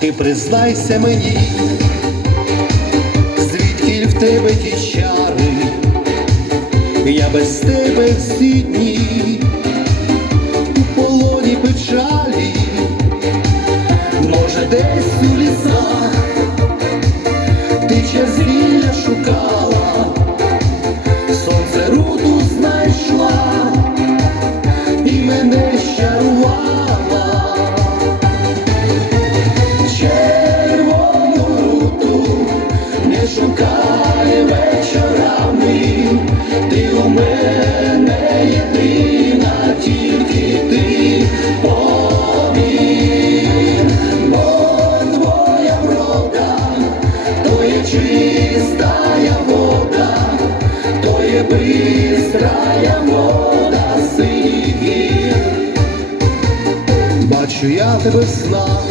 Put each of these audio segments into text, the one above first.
ти признайся мені, звідки в тебе ті чари, я без тебе всі дні, не шукай вечорами, ти у мене єдина, тільки ти повір, бо твоя врода, то є чистая вода, то є бистрая вода синіх гір. Бачу я тебе в снах,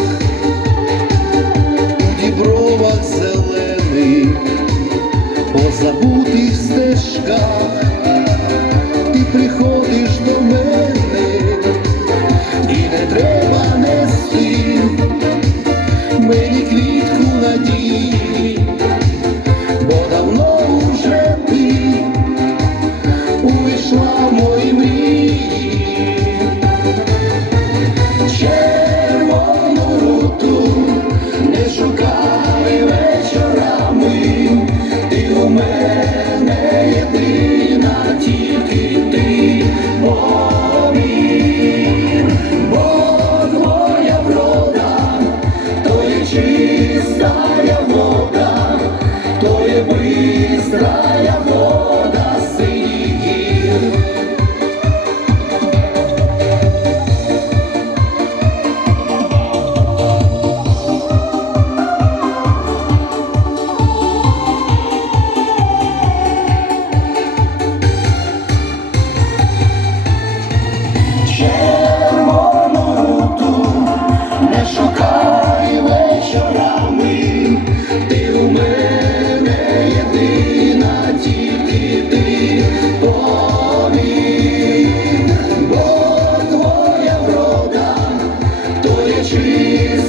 забутих стежках,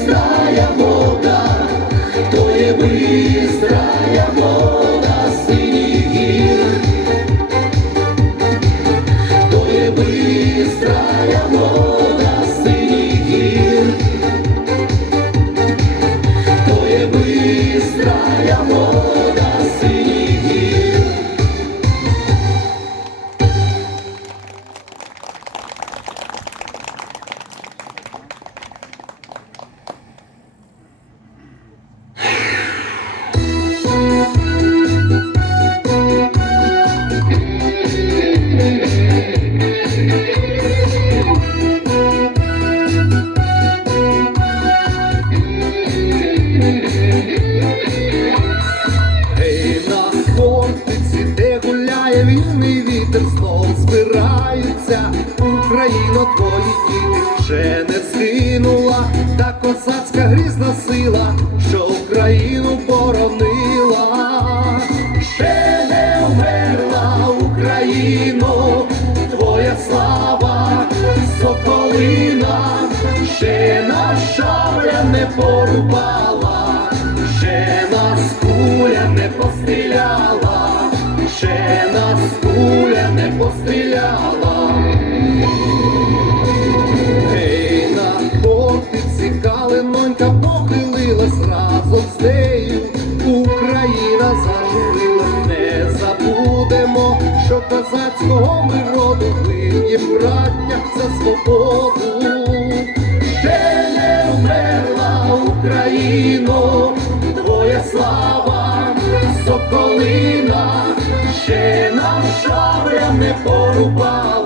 чистая вода, то и быстрая вода синіх гір. То и быстрая вода збираються Україно, твої діти ще не згинула, та козацька грізна сила, що Україну боронила, ще не вмерла Україно, твоя слава, соколина, ще наша шабля не порубала, ще нас куля не постріляла, ще нас куля не постріляла. Браття за свободу. Ще не вмерла Україно, твоя слава, соколина, ще нам шабля не порубала,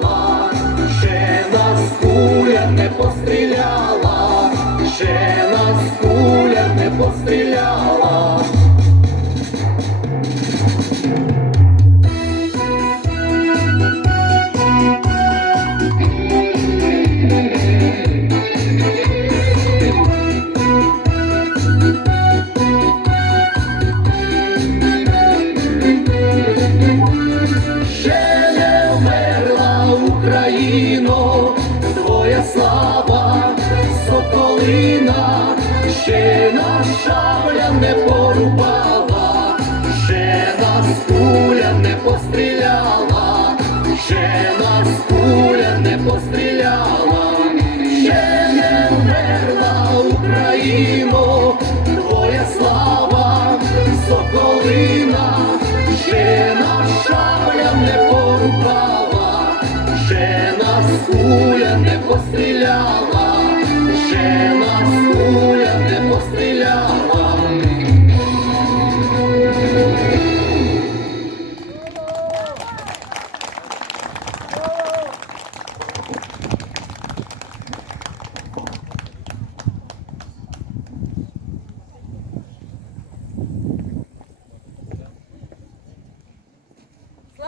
Україно, твоя слава, соколина, ще нас шабля не порубала, ще нас куля не постріляла, ще нас куля не постріляла, ще не вмерла Україно. Куля не постріляла,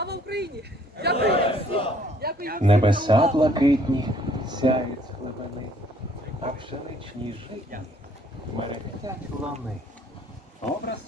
Слава Україні! Дякую. Дякую. Небеса блакитні сяють з глибини, а пшеничні життя мерехтять лани. Образ